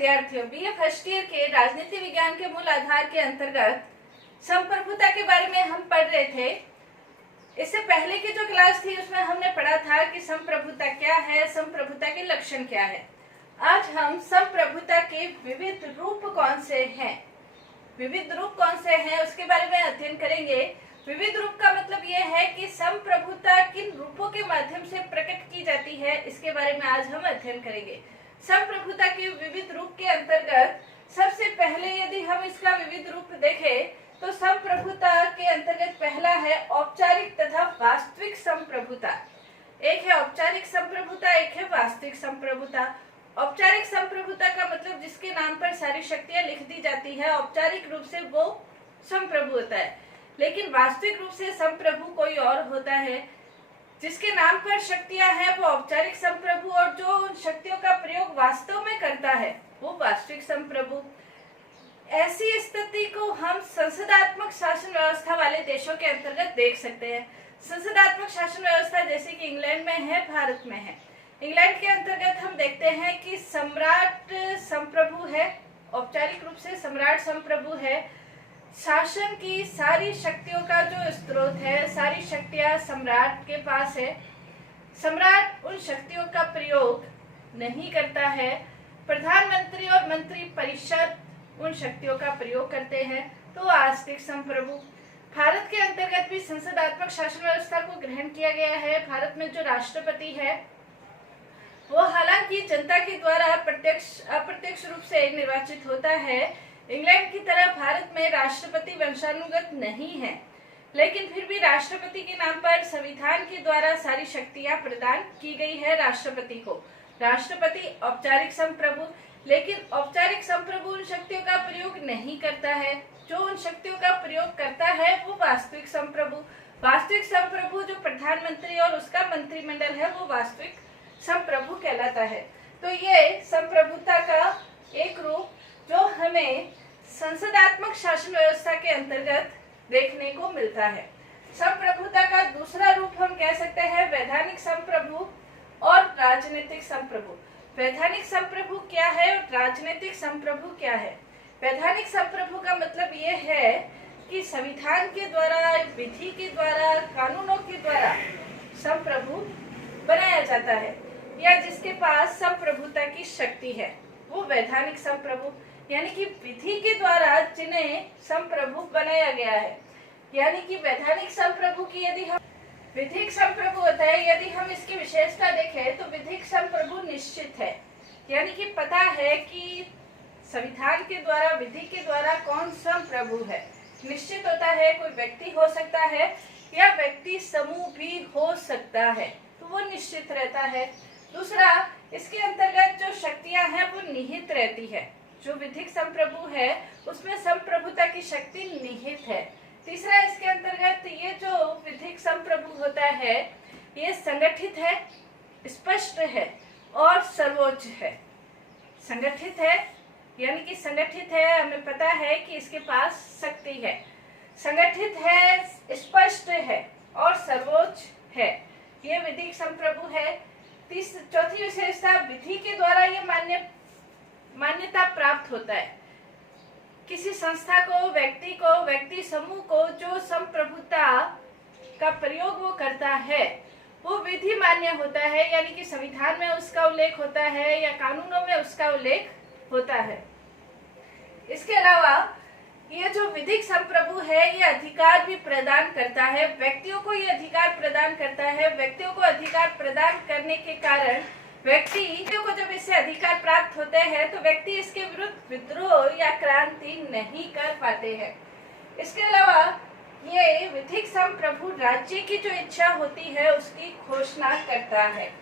विद्यार्थियों, BA first year के राजनीति विज्ञान के मूल आधार के अंतर्गत संप्रभुता के बारे में हम पढ़ रहे थे। इससे पहले की जो क्लास थी उसमें हमने पढ़ा था कि संप्रभुता क्या है, संप्रभुता के लक्षण क्या है। आज हम संप्रभुता के विविध रूप कौन से हैं, उसके बारे में अध्ययन करेंगे। विविध रूप का मतलब ये है कि संप्रभुता किन रूपों के माध्यम से प्रकट की जाती है, इसके बारे में आज हम अध्ययन करेंगे। संप्रभुता के विविध रूप के अंतर्गत सबसे पहले यदि हम इसका विविध रूप देखें तो संप्रभुता के अंतर्गत पहला है औपचारिक तथा वास्तविक संप्रभुता। एक है औपचारिक संप्रभुता, एक है वास्तविक संप्रभुता। औपचारिक संप्रभुता का मतलब जिसके नाम पर सारी शक्तियां लिख दी जाती है, औपचारिक रूप से वो संप्रभु होता है। लेकिन वास्तविक रूप से संप्रभु कोई और होता है। जिसके नाम पर शक्तियां हैं वो औपचारिक संप्रभु, और जो उन शक्तियों का प्रयोग वास्तव में करता है वो वास्तविक संप्रभु। ऐसी स्थिति को हम संसदात्मक शासन व्यवस्था वाले देशों के अंतर्गत देख सकते हैं। संसदात्मक शासन व्यवस्था जैसे कि इंग्लैंड में है, भारत में है। इंग्लैंड के अंतर्गत हम देखते हैं कि सम्राट संप्रभु है, औपचारिक रूप से सम्राट संप्रभु है। शासन की सारी शक्तियों का जो स्रोत है, सारी शक्तियां सम्राट के पास है। सम्राट उन शक्तियों का प्रयोग नहीं करता है। प्रधानमंत्री और मंत्री परिषद उन शक्तियों का प्रयोग करते हैं। तो वास्तविक संप्रभु। भारत के अंतर्गत भी संसदात्मक शासन व्यवस्था को ग्रहण किया गया है। भारत में जो राष्ट्रपति है वो हालांकि जनता के द्वारा प्रत्यक्ष अप्रत्यक्ष रूप से निर्वाचित होता है। इंग्लैंड की तरह भारत में राष्ट्रपति वंशानुगत नहीं है, लेकिन फिर भी राष्ट्रपति के नाम पर संविधान के द्वारा सारी शक्तियां प्रदान की गई है राष्ट्रपति को। राष्ट्रपति औपचारिक संप्रभु, लेकिन औपचारिक संप्रभु उन शक्तियों का प्रयोग नहीं करता है। जो उन शक्तियों का प्रयोग करता है वो वास्तविक संप्रभु। वास्तविक संप्रभु जो प्रधानमंत्री और उसका मंत्रिमंडल है वो वास्तविक संप्रभु कहलाता है। तो ये संप्रभुता का एक रूप जो हमें संसदात्मक शासन व्यवस्था के अंतर्गत देखने को मिलता है। संप्रभुता का दूसरा रूप हम कह सकते हैं वैधानिक संप्रभु और राजनीतिक संप्रभु। वैधानिक संप्रभु क्या है और राजनीतिक संप्रभु क्या है? वैधानिक संप्रभु का मतलब ये है कि संविधान के द्वारा, विधि के द्वारा, कानूनों के द्वारा संप्रभु बनाया जाता है, या जिसके पास संप्रभुता की शक्ति है वो वैधानिक संप्रभु, यानी कि विधि के द्वारा जिन्हें संप्रभु बनाया गया है। यानी कि वैधानिक संप्रभु की यदि हम विधिक संप्रभु होता है, यदि हम इसकी विशेषता देखें तो विधिक संप्रभु निश्चित है, यानी कि पता है कि संविधान के द्वारा, विधि के द्वारा कौन संप्रभु है। निश्चित होता है, कोई व्यक्ति हो सकता है या व्यक्ति समूह भी हो सकता है, तो वो निश्चित रहता है। दूसरा, इसके अंतर्गत जो शक्तियां हैं वो निहित रहती है। जो विधिक संप्रभु है उसमें संप्रभुता की शक्ति निहित है। तीसरा, इसके अंतर्गत ये जो विधिक संप्रभु होता है ये संगठित है, स्पष्ट है और सर्वोच्च है। संगठित है यानी कि संगठित है, हमें पता है कि इसके पास शक्ति है। संगठित है, स्पष्ट है और सर्वोच्च है, ये विधिक संप्रभु है। चौथी विशेषता, विधि के द्वारा ये मान्यता प्राप्त होता है। किसी संस्था को, व्यक्ति समूह को जो संप्रभुता का प्रयोग वो करता है वो विधि मान्य होता है, यानी कि संविधान में उसका उल्लेख होता है या कानूनों में उसका उल्लेख होता है। इसके अलावा ये जो विधिक संप्रभु है ये अधिकार भी प्रदान करता है, व्यक्तियों को ये अधिकार प्रदान करता है। व्यक्तियों को अधिकार प्रदान करने के कारण व्यक्तियों को जब इससे अधिकार प्राप्त होते हैं तो व्यक्ति इसके विरुद्ध विद्रोह या क्रांति नहीं कर पाते हैं। इसके अलावा ये विधिक संप्रभु राज्य की जो इच्छा होती है उसकी घोषणा करता है,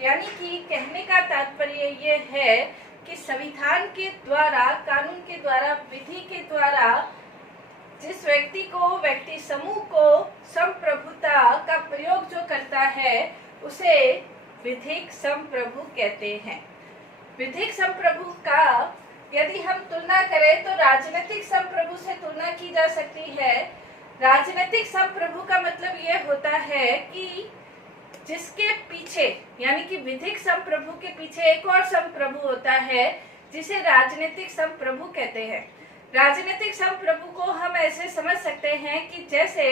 यानी कि कहने का तात्पर्य ये है कि संविधान के द्वारा, कानून के द्वारा, विधि के द्वारा जिस व्यक्ति को, व्यक्ति समूह को संप्रभुता का प्रयोग जो करता है उसे विधिक संप्रभु कहते हैं। विधिक संप्रभु का यदि हम तुलना करें तो राजनीतिक संप्रभु से तुलना की जा सकती है। राजनीतिक संप्रभु का मतलब ये होता है कि जिसके पीछे, यानी कि विधिक संप्रभु के पीछे एक और संप्रभु होता है जिसे राजनीतिक संप्रभु कहते हैं। राजनीतिक संप्रभु को हम ऐसे समझ सकते हैं कि जैसे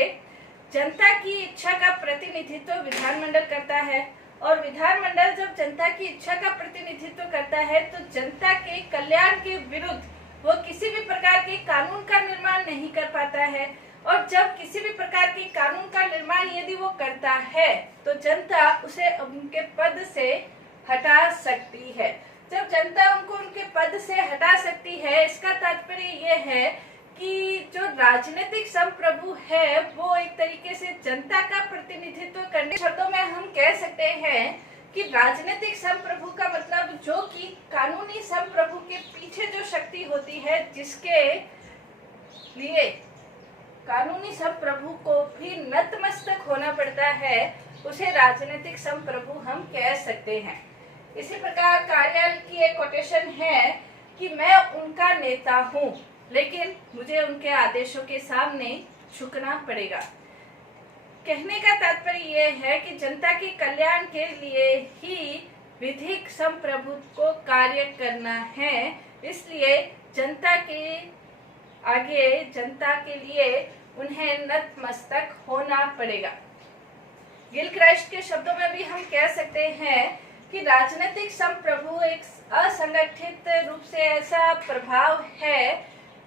जनता की इच्छा का प्रतिनिधित्व विधानमंडल करता है, और विधानमंडल जब जनता की इच्छा का प्रतिनिधित्व करता है तो जनता के कल्याण के विरुद्ध वो किसी भी प्रकार के कानून का निर्माण नहीं कर पाता है। और जब किसी भी प्रकार के कानून का निर्माण यदि वो करता है तो जनता उसे उनके पद से हटा सकती है। जब जनता उनको उनके पद से हटा सकती है, इसका तात्पर्य ये है कि जो राजनीतिक संप्रभु है वो एक तरीके से जनता का प्रतिनिधित्व करने, शब्दों में हम कह सकते हैं कि राजनीतिक संप्रभु का मतलब जो कि कानूनी संप्रभु के पीछे जो शक्ति होती है, जिसके लिए कानूनी संप्रभु को भी नतमस्तक होना पड़ता है, उसे राजनीतिक संप्रभु हम कह सकते हैं। इसी प्रकार कार्यालय की एक कोटेशन है कि मैं उनका नेता हूँ, लेकिन मुझे उनके आदेशों के सामने झुकना पड़ेगा। कहने का तात्पर्य यह है कि जनता के कल्याण के लिए ही विधिक संप्रभु को कार्य करना है, इसलिए जनता के आगे, जनता के लिए उन्हें नतमस्तक होना पड़ेगा। गिलक्राइस्ट के शब्दों में भी हम कह सकते हैं कि राजनीतिक संप्रभु एक असंगठित रूप से ऐसा प्रभाव है,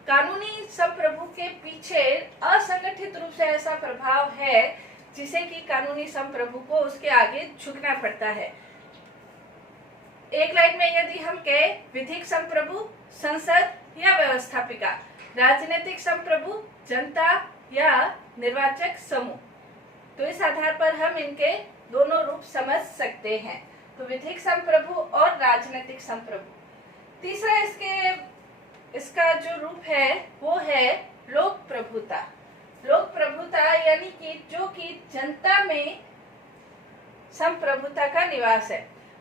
कानूनी संप्रभु के पीछे असंगठित रूप से ऐसा प्रभाव है जिसे कि कानूनी संप्रभु को उसके आगे झुकना पड़ता है। एक लाइन में यदि हम कहे विधिक संप्रभु संसद या व्यवस्थापिका, राजनीतिक संप्रभु जनता या निर्वाचक समूह, तो इस आधार पर हम इनके दोनों रूप समझ सकते हैं। तो विधिक संप्रभु और राजनीतिक संप्रभु। तीसरा इसका जो रूप है वो है लोक प्रभुता। लोक प्रभुता यानी कि जो कि जनता में संप्रभुता का निवास है।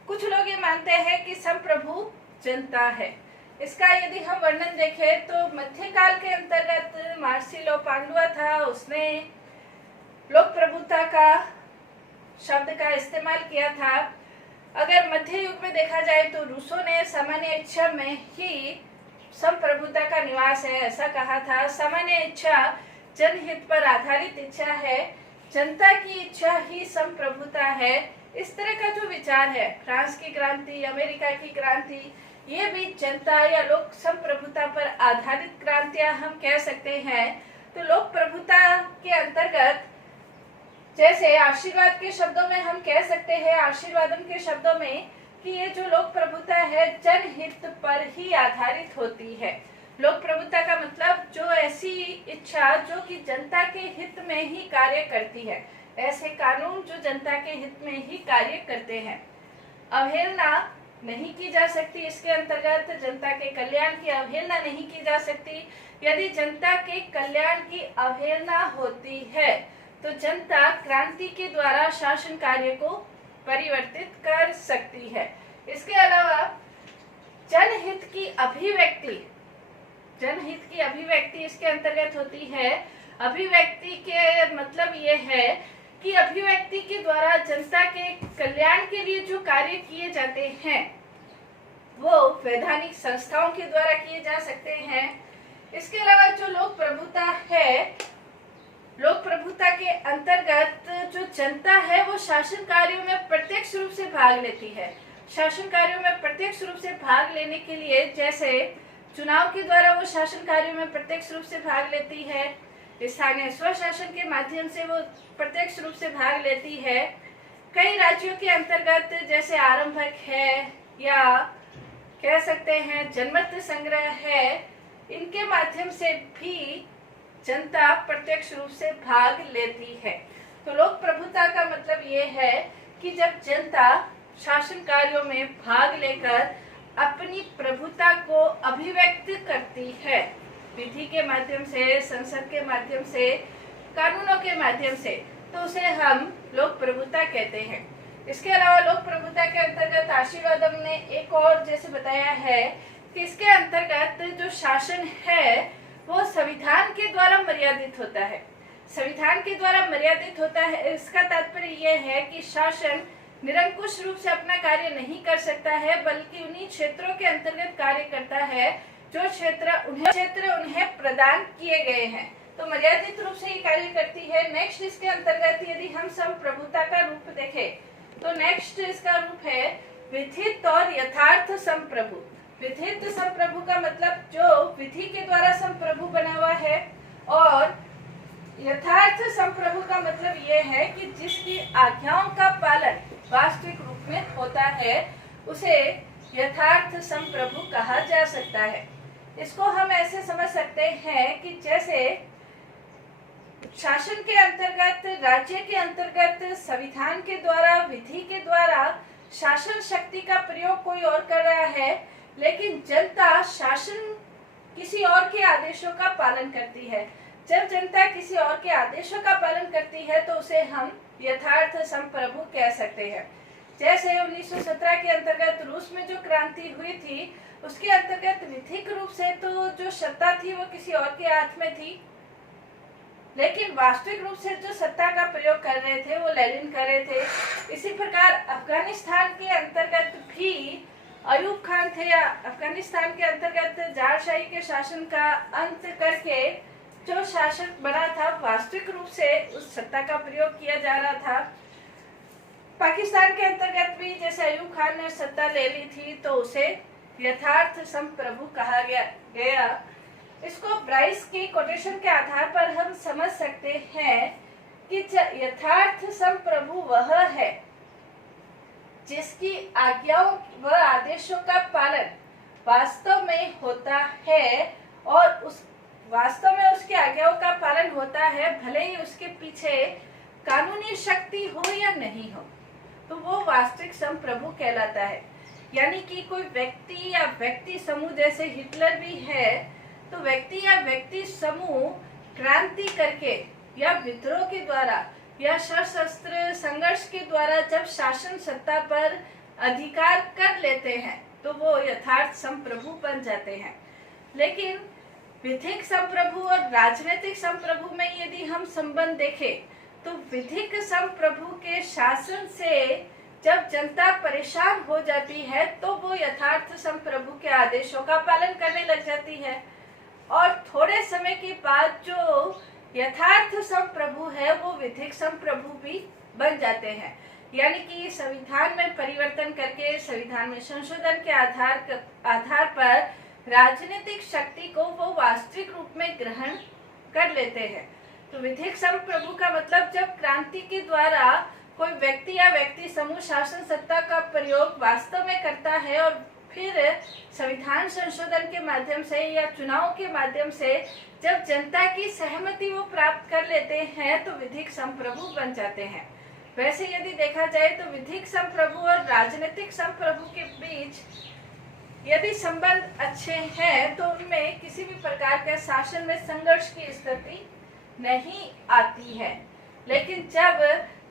कुछ लोग ये मानते हैं कि संप्रभु जनता है। इसका यदि हम वर्णन देखें तो मध्यकाल के अंतर्गत मार्सिलो पांडुआ था, उसने लोक प्रभुता का शब्द का इस्तेमाल किया था। अगर मध्य युग में देखा जाए तो रूसो ने सामान्य इच्छा में ही संप्रभुता का निवास है ऐसा कहा था। सामान्य इच्छा जनहित पर आधारित इच्छा है, जनता की इच्छा ही संप्रभुता है। इस तरह का जो विचार है, फ्रांस की क्रांति, अमेरिका की क्रांति, ये भी जनता या लोक संप्रभुता पर आधारित क्रांतियां हम कह सकते हैं। तो लोक प्रभुता के अंतर्गत जैसे आशीर्वाद के शब्दों में हम कह सकते हैं, आशीर्वादम के शब्दों में, कि ये जो लोक प्रभुता है जनहित पर ही आधारित होती है। लोक प्रभुता का मतलब जो ऐसी इच्छा जो कि जनता के हित में ही कार्य करती है, ऐसे कानून जो जनता के हित में ही कार्य करते हैं। अवहेलना नहीं की जा सकती, इसके अंतर्गत जनता के कल्याण की अवहेलना नहीं की जा सकती। यदि जनता के कल्याण की अवहेलना होती है तो जनता क्रांति के द्वारा शासन कार्य को परिवर्तित कर सकती है। इसके अलावा जनहित की अभिव्यक्ति इसके अंतर्गत होती है। अभिव्यक्ति के मतलब ये है कि अभिव्यक्ति के द्वारा जनता के कल्याण के लिए जो कार्य किए जाते हैं वो वैधानिक संस्थाओं के द्वारा किए जा सकते हैं। इसके अलावा जो लोक प्रभुता है, लोक प्रभुता के अंतर्गत जो जनता है वो शासन कार्यों में प्रत्यक्ष रूप से भाग लेती है। शासन कार्यों में प्रत्यक्ष रूप से भाग लेने के लिए जैसे चुनाव के द्वारा वो शासन कार्यों में प्रत्यक्ष रूप से भाग लेती है, स्थानीय स्वशासन के माध्यम से वो प्रत्यक्ष रूप से भाग लेती है। कई राज्यों के अंतर्गत जैसे आरंभक है या कह सकते हैं जनमत संग्रह है, इनके माध्यम से भी जनता प्रत्यक्ष रूप से भाग लेती है। तो लोक प्रभुता का मतलब ये है कि जब जनता शासन कार्यों में भाग लेकर अपनी प्रभुता को अभिव्यक्त करती है, विधि के माध्यम से, संसद के माध्यम से, कानूनों के माध्यम से, तो उसे हम लोक प्रभुता कहते हैं। इसके अलावा लोक प्रभुता के अंतर्गत आशीर्वादम ने एक और जैसे बताया है कि इसके अंतर्गत जो शासन है वो संविधान के द्वारा मर्यादित होता है। संविधान के द्वारा मर्यादित होता है, इसका तात्पर्य यह है कि शासन निरंकुश रूप से अपना कार्य नहीं कर सकता है, बल्कि उन्हीं क्षेत्रों के अंतर्गत कार्य करता है जो क्षेत्र उन्हें प्रदान किए गए हैं। तो मर्यादित रूप से ये कार्य करती है। नेक्स्ट इसके अंतर्गत यदि हम संप्रभुता का रूप देखें तो नेक्स्ट इसका रूप है विधित और यथार्थ संप्रभु। विधित संप्रभु का मतलब जो विधि के द्वारा संप्रभु बना हुआ है, और यथार्थ संप्रभु का मतलब ये है कि जिसकी आज्ञाओं का पालन वास्तविक रूप में होता है उसे यथार्थ संप्रभु कहा जा सकता है। इसको हम ऐसे समझ सकते हैं कि जैसे शासन के अंतर्गत, राज्य के अंतर्गत संविधान के द्वारा, विधि के द्वारा शासन शक्ति का प्रयोग कोई और कर रहा है, लेकिन जनता शासन किसी और के आदेशों का पालन करती है। जब जनता किसी और के आदेशों का पालन करती है तो उसे हम यथार्थ संप्रभु कह सकते हैं। जैसे 1917 के अंतर्गत रूस में जो क्रांति हुई थी, उसके अंतर्गत विधिक रूप से तो जो सत्ता थी वो किसी और के हाथ में थी, लेकिन वास्तविक रूप से जो सत्ता का प्रयोग कर रहे थे वो लेनिन कर रहे थे। इसी प्रकार अफगानिस्तान के अंतर्गत भी अयूब खान थे, या अफगानिस्तान के अंतर्गत जारशाही के शासन का अंत करके जो शासक बना था, वास्तविक रूप से उस सत्ता का प्रयोग किया जा रहा था। पाकिस्तान के अंतर्गत भी जैसे अयूब खान ने सत्ता ले ली थी तो उसे यथार्थ संप्रभु कहा गया। इसको ब्राइस की कोटेशन के आधार पर हम समझ सकते हैं कि यथार्थ संप्रभु वह है जिसकी आज्ञाओं व आदेशों का पालन वास्तव में होता है, और उस वास्तव में उसकी आज्ञाओं का पालन होता है, भले ही उसके पीछे कानूनी शक्ति हो या नहीं हो, तो वो वास्तविक संप्रभु कहलाता है। यानी कि कोई व्यक्ति या व्यक्ति समूह, जैसे हिटलर भी है, तो व्यक्ति या व्यक्ति समूह क्रांति करके या विद्रोह के द्वारा या सशस्त्र संघर्ष के द्वारा जब शासन सत्ता पर अधिकार कर लेते हैं तो वो यथार्थ संप्रभु बन जाते हैं। लेकिन विधिक संप्रभु और राजनीतिक संप्रभु में यदि हम संबंध देखें तो विधिक संप्रभु के शासन से जब जनता परेशान हो जाती है तो वो यथार्थ संप्रभु के आदेशों का पालन करने लग जाती है, और थोड़े समय के बाद जो यथार्थ संप्रभु है वो विधिक संप्रभु भी बन जाते हैं। यानी कि संविधान में परिवर्तन करके, संविधान में संशोधन के आधार पर राजनीतिक शक्ति को वो वास्तविक रूप में ग्रहण कर लेते हैं। तो विधिक संप्रभु का मतलब जब क्रांति के द्वारा कोई व्यक्ति या व्यक्ति समूह शासन सत्ता का प्रयोग वास्तव में करता है और फिर संविधान संशोधन के माध्यम से या चुनाव के माध्यम से जब जनता की सहमति वो प्राप्त कर लेते हैं तो विधिक संप्रभु बन जाते हैं। वैसे यदि देखा जाए तो विधिक संप्रभु और राजनीतिक संप्रभु के बीच यदि संबंध अच्छे हैं तो उनमें किसी भी प्रकार के शासन में संघर्ष की स्थिति नहीं आती है। लेकिन जब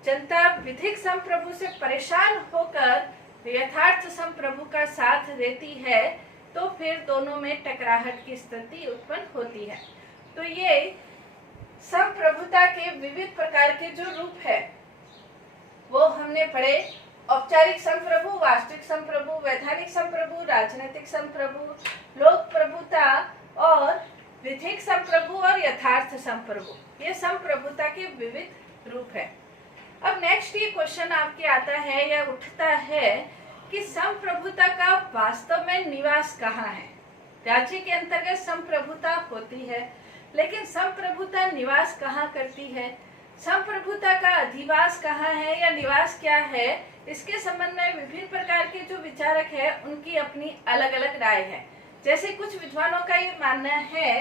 जनता विधिक संप्रभु से परेशान होकर यथार्थ संप्रभु का साथ देती है तो फिर दोनों में टकराहट की स्थिति उत्पन्न होती है। तो ये संप्रभुता के विविध प्रकार के जो रूप है वो हमने पढ़े। औपचारिक संप्रभु, वास्तविक संप्रभु, वैधानिक संप्रभु, राजनीतिक संप्रभु, लोक प्रभुता और विधिक संप्रभु और यथार्थ संप्रभु, ये संप्रभुता के विविध रूप है। अब नेक्स्ट ये क्वेश्चन आपके आता है या उठता है कि संप्रभुता का वास्तव में निवास कहाँ है। राज्य के अंतर्गत संप्रभुता होती है, लेकिन संप्रभुता निवास कहाँ करती है, संप्रभुता का अधिवास कहाँ है या निवास क्या है, इसके संबंध में विभिन्न प्रकार के जो विचारक है उनकी अपनी अलग अलग राय है। जैसे कुछ विद्वानों का ये मानना है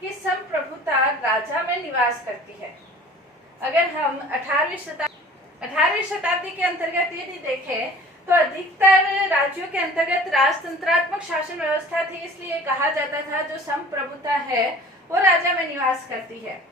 कि संप्रभुता राजा में निवास करती है। अगर हम 18वीं शताब्दी के अंतर्गत यदि देखें तो अधिकतर राज्यों के अंतर्गत राजतंत्रात्मक शासन व्यवस्था थी, इसलिए कहा जाता था जो संप्रभुता है वो राजा में निवास करती है।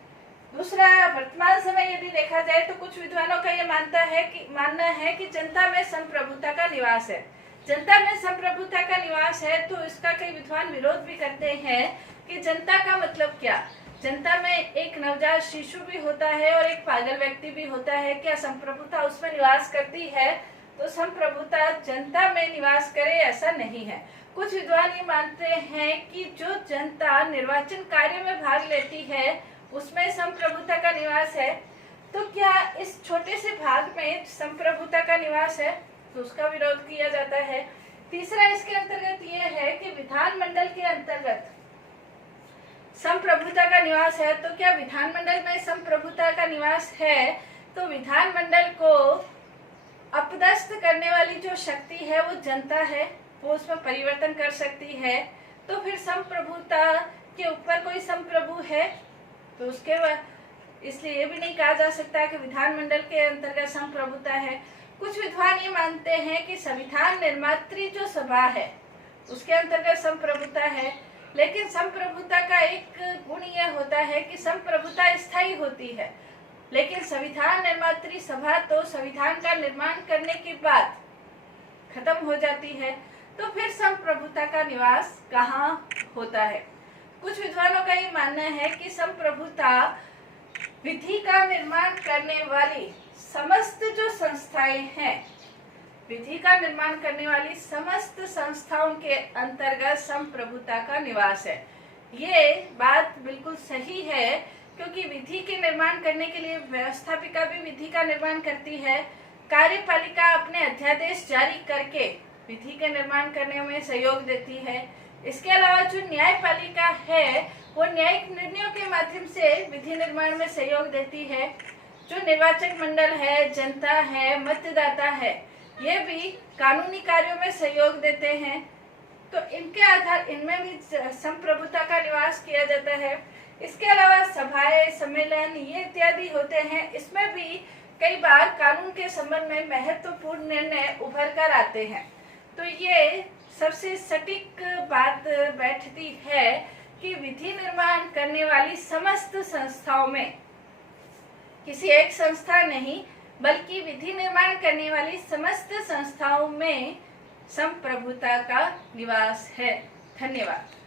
दूसरा, वर्तमान समय यदि देखा जाए तो कुछ विद्वानों का ये मानना है कि जनता में संप्रभुता का निवास है। जनता में संप्रभुता का निवास है तो इसका कई विद्वान विरोध भी करते हैं कि जनता का मतलब क्या। जनता में एक नवजात शिशु भी होता है और एक पागल व्यक्ति भी होता है, क्या संप्रभुता उसमें निवास करती है? तो संप्रभुता जनता में निवास करे, ऐसा नहीं है। कुछ विद्वान ये मानते हैं कि जो जनता निर्वाचन कार्य में भाग लेती है उसमें संप्रभुता का निवास है। तो क्या इस छोटे से भाग में संप्रभुता का निवास है? तो उसका विरोध किया जाता है। तीसरा इसके अंतर्गत ये है कि विधानमंडल के अंतर्गत संप्रभुता का निवास है। तो क्या विधानमंडल में संप्रभुता का निवास है? तो विधानमंडल को अपदस्थ करने वाली जो शक्ति है वो जनता है, वो उसमें परिवर्तन कर सकती है। तो फिर संप्रभुता के ऊपर कोई संप्रभु है तो उसके इसलिए ये भी नहीं कहा जा सकता कि विधानमंडल के अंतर्गत संप्रभुता है। कुछ विद्वान ये मानते हैं कि संविधान निर्मात्री जो सभा है उसके अंतर्गत संप्रभुता है, लेकिन संप्रभुता का एक गुण यह होता है कि संप्रभुता स्थायी होती है, लेकिन संविधान निर्मात्री सभा तो संविधान का निर्माण करने के बाद खत्म हो जाती है। तो फिर संप्रभुता का निवास कहाँ होता है? कुछ विद्वानों का ये मानना है कि संप्रभुता विधि का निर्माण करने वाली समस्त जो संस्थाएं हैं, विधि का निर्माण करने वाली समस्त संस्थाओं के अंतर्गत संप्रभुता का निवास है। ये बात बिल्कुल सही है, क्योंकि विधि के निर्माण करने के लिए व्यवस्थापिका भी विधि का निर्माण करती है, कार्यपालिका अपने अध्यादेश जारी करके विधि के निर्माण करने में सहयोग देती है। इसके अलावा जो न्यायपालिका है वो न्यायिक निर्णयों के माध्यम से विधि निर्माण में सहयोग देती है। जो निर्वाचक मंडल है, जनता है, मतदाता है, ये भी कानूनी कार्यों में सहयोग देते हैं। तो इनके आधार इनमें भी संप्रभुता का निवास किया जाता है। इसके अलावा सभाएं, सम्मेलन ये इत्यादि होते हैं, इसमें भी कई बार कानून के संबंध में महत्वपूर्ण निर्णय उभर कर आते हैं। तो ये सबसे सटीक बात बैठती है कि विधि निर्माण करने वाली समस्त संस्थाओं में किसी एक संस्था नहीं बल्कि विधि निर्माण करने वाली समस्त संस्थाओं में संप्रभुता का निवास है। धन्यवाद।